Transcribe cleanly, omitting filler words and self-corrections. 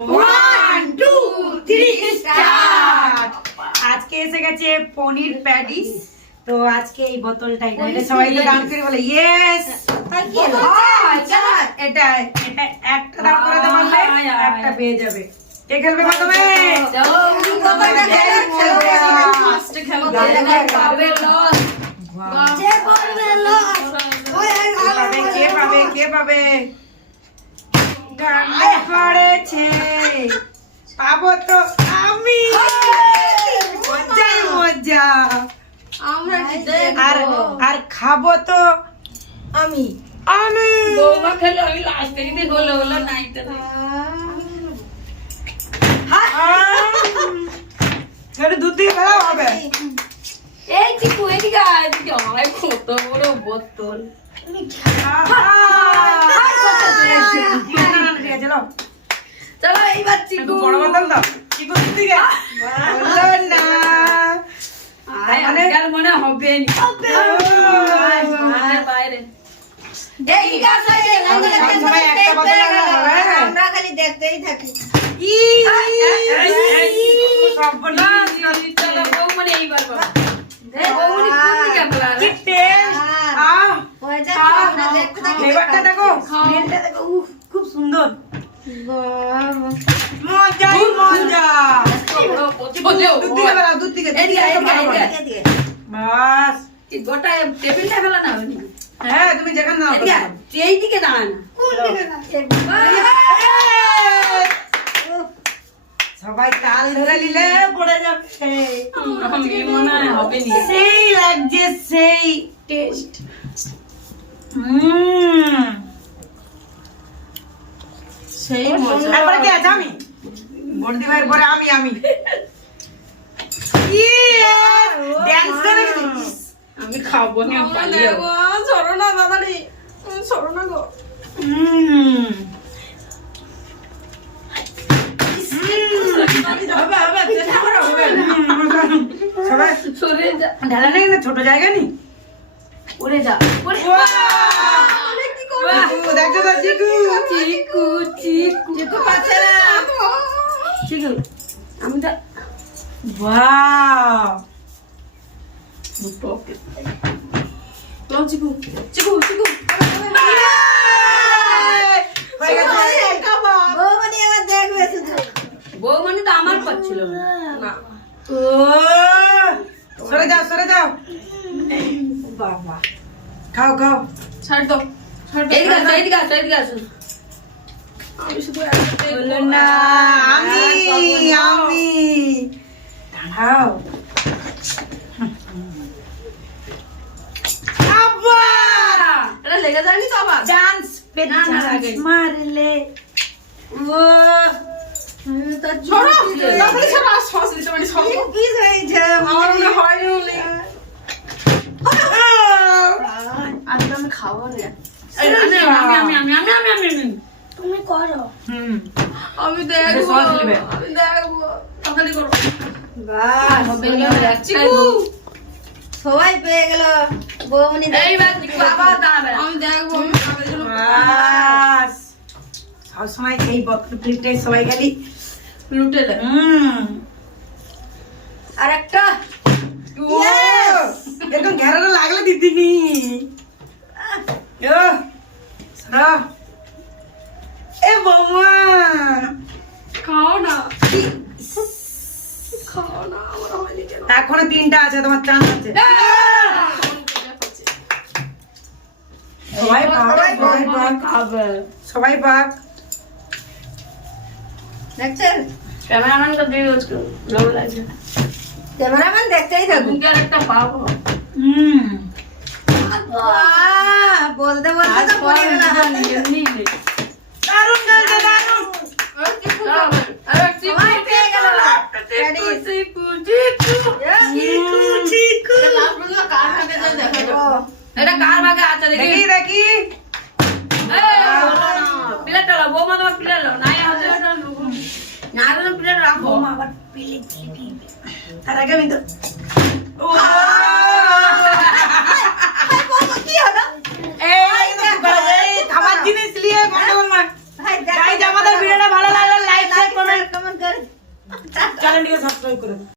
1 2 3 start. আজকে এসে গেছে পনির প্যাটিস। তো আজকে এই বোতলটাই এটা সবাই তো ডান করে বলে ইয়েস। এটা এটা একটা দাঁড় করে দেওয়ালে একটা পেয়ে যাবে। কে খেলবে প্রথমে? কে পাবে? পাবো তো আমি। মজা আর খাবো তো আমি। বৌমা খেলো, আমি লাস্টে যদি হলো নাইতে দুধ দিয়ে খেলা হবে। এই চিকু এদিকে এদিকে হয় কত বড় বোতল। চলো এইবার চিকু বড় বোতল দাও। চিকু দুধ দিয়ে না আর মনে হবে বাইরে আমরা খালি দেখতেই থাকি। বৌমনি এইবার বৌমনি খুব সুন্দর। মজা মজা। দুধ থেকে বাস গোটা টেবিলটা ফেলা না হয়নি। হ্যাঁ তুমি যেখানে নাও এই দিকে দাঁড়ায় না। সবাই তাল ধরে নিলে পড়ে যাবে। মনে হয় হবে নি। সেই লাগছে সেই টেস্ট। সেই মজা। তারপরে কি আছে? আমি বর্দি ভাইয়ের পরে আমি ড্যান্স করে আমি খাবো না পালিয়ে সরো না দাদারি, সরো না গো। সবাই সরে যা ঢালা নেই না, ছোট জায়গা নেই। উড়ে যা উড়ে দেখো তো চিকু চিকু চিকু চিকু পাচ্ছে না। চিকু আমি তো ওয়াও চিকু চিকু চিকু হয়ে গেছে। বৌমনি আবার দেখবে শুধু। বৌমনি তো আমার পাচ্ছিল না। ও সরে যাও বাবা খাও ছাড় দাও এদিকে আসো এদিকে আসো এদিকে আসো। আমি শুধু বলো না আমি দাঁড়াও। আবার এটা লেগে যায়নি তো আবার? ডান্স পে না, না, লাগে। মারলে ও ছড়ো তারপরে সব সস দিতে পারি সব। কি হয়েছে? আমার মনে হয় বলে আজকে আমি খাবো না। আমি তুমি করো। আমি এটা দেখবো sauce নেবে। আমি দেখবো তাড়াতাড়ি করো। বাস হবে না, চিকু সবাই পেয়ে গেল। বৌমনি এইবার বাবা দাঁড়াবে। আমি দেখবো বাস সব সময় এই বক্ত প্লেটে সবাই খালি লুটে দে। আর একটা এরকম ঘেরাটা লাগলে দিদিনি এ বৌমা খাও না খাও না আমার হয়নি কেন? এখনো 3টা আছে, তোমার চান্স আছে। সবাই পাক দেখছেন? ক্যামেরাম্যানটা দিয়ে আজকে লোক লাগছে। ক্যামেরাম্যান দেখতেই থাকুন। মুখে আর একটা পাবো। বলতে বলতে তো পড়ে গেল হাতে। এমনি নেই। দারুণ খেলছে, দারুণ। সবাই পেয়ে গেল। চিকু এটা কার ভাগে আছে দেখি। দেখি প্লেট লো বৌমা, তোমার প্লেট লো নাই হচ্ছে না প্লেট রাখো। আবার তার আগে আমি তো কি হলো? খাবার জিনিস নিয়ে গন্ডগোল না। ভাই দেখো আমাদের ভিডিওটা ভালো লাগলে লাইক চ্যানেলটিকে সাবস্ক্রাইব করে দাও।